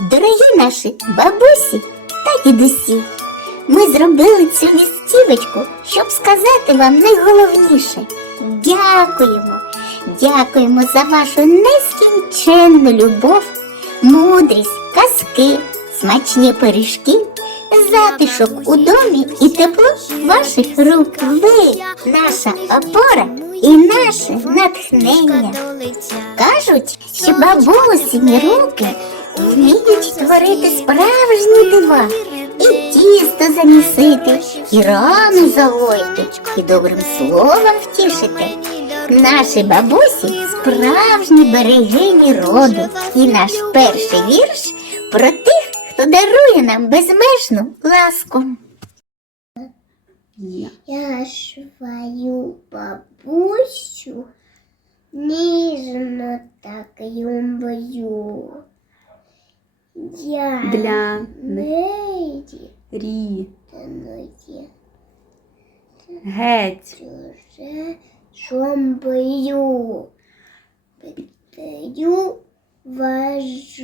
Дорогі наші бабусі та дідусі, ми зробили цю листівочку, щоб сказати вам найголовніше. Дякуємо, дякуємо за вашу нескінченну любов, мудрість, казки, смачні пиріжки, затишок у домі і тепло ваших рук. Ви наша опора і наше натхнення. Кажуть, що бабусині руки вміють творити справжні дива, і тісто замісити, і рану загоїти, і добрим словом втішити. Наші бабусі справжні берегині роду, і наш перший вірш про тих, хто дарує нам безмежну ласку. Я свою бабусю ніжно так люблю. Для неї рі геть чуже шомблю. Піддаю важони,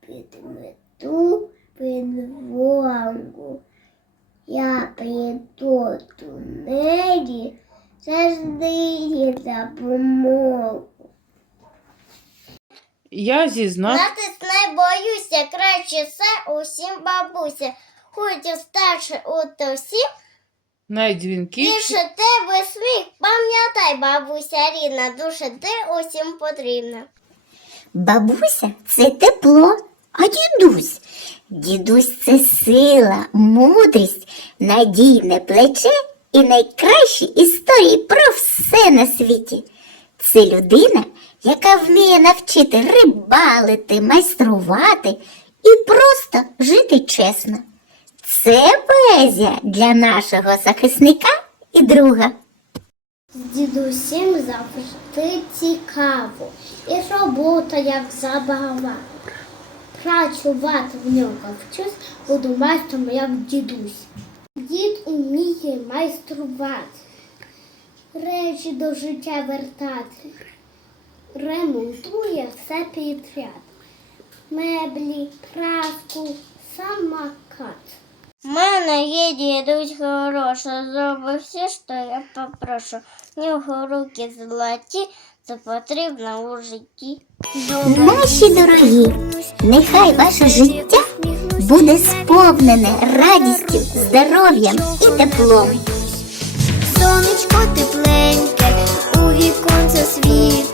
підмету підвогу. Я прийду до неї, завжди допомогу. Я зізнав, Натис не боюся, краще все усім бабуся. Хоч старше от усіх, найдзвінкіші. більше тебе сміх. Пам'ятай, бабуся рідна, душа ти усім потрібна. Бабуся це тепло, а дідусь. Дідусь це сила, мудрість, надійне плече і найкращі історії про все на світі. Це людина, яка вміє навчити рибалити, майструвати і просто жити чесно. Це поезія для нашого захисника і друга. З дідусем завжди цікаво. І робота як забава. Працювати в нього вчусь, буду майстром, як дідусь. Дід уміє майструвати, речі до життя вертати, ремонтує все підряд. Меблі, праску, самокат. У мене є дідусь хороший, зробив все, що я попрошу. В нього руки золоті, це потрібно у житті. Наші дорогі, нехай ваше життя буде сповнене радістю, здоров'ям і теплом. Сонечко тепленьке, у віконце світить,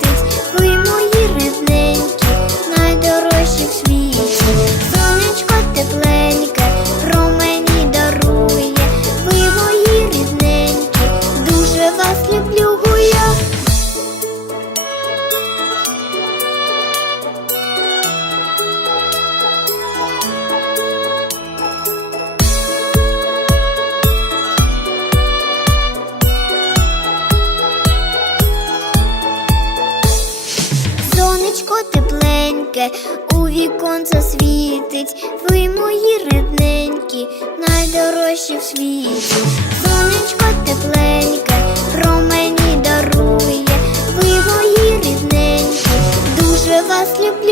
сонечко тепленьке, у віконце світить, ви мої рідненькі, найдорожчі в світі, сонечко тепленьке, про промені дарує, ви мої рідненькі, дуже вас люблю.